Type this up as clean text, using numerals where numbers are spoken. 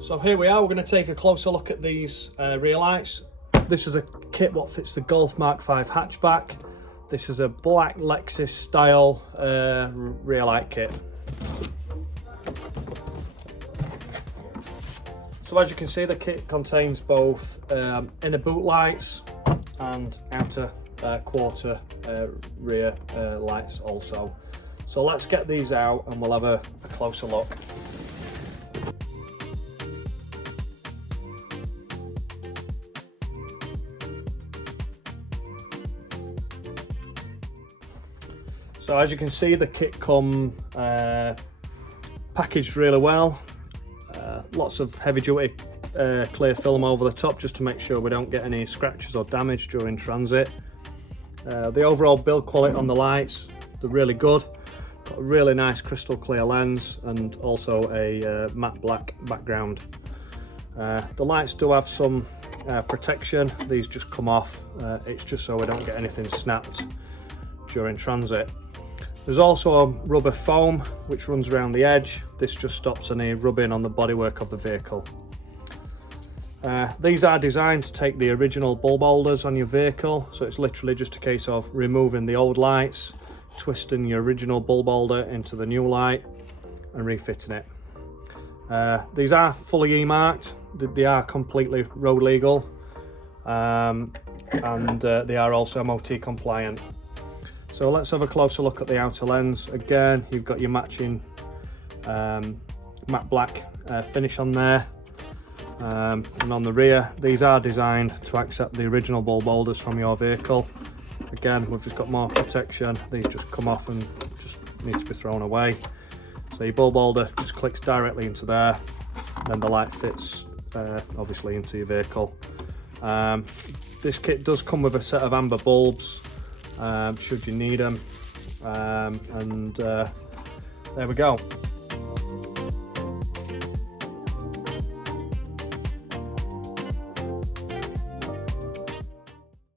So here we are, we're going to take a closer look at these rear lights. This is a kit what fits the Golf MK5 hatchback. This is a black Lexus style rear light kit. So as you can see, the kit contains both inner boot lights and outer quarter rear lights also. So let's get these out and we'll have a closer look. So as you can see, the kit come packaged really well. Lots of heavy duty clear film over the top just to make sure we don't get any scratches or damage during transit. The overall build quality on the lights, they're really good. Got a really nice crystal clear lens and also a matte black background. The lights do have some protection. These just come off. It's just so we don't get anything snapped during transit. There's also a rubber foam which runs around the edge. This just stops any rubbing on the bodywork of the vehicle. These are designed to take the original bulb holders on your vehicle, so it's literally just a case of removing the old lights, twisting your original bulb holder into the new light and refitting it. These are fully E-marked, they are completely road legal, and they are also MOT compliant. So let's have a closer look at the outer lens. Again, you've got your matching matte black finish on there. And on the rear, these are designed to accept the original bulb holders from your vehicle. Again, we've just got more protection. These just come off and just need to be thrown away. So your bulb holder just clicks directly into there. Then the light fits obviously into your vehicle. This kit does come with a set of amber bulbs, should you need them, there we go.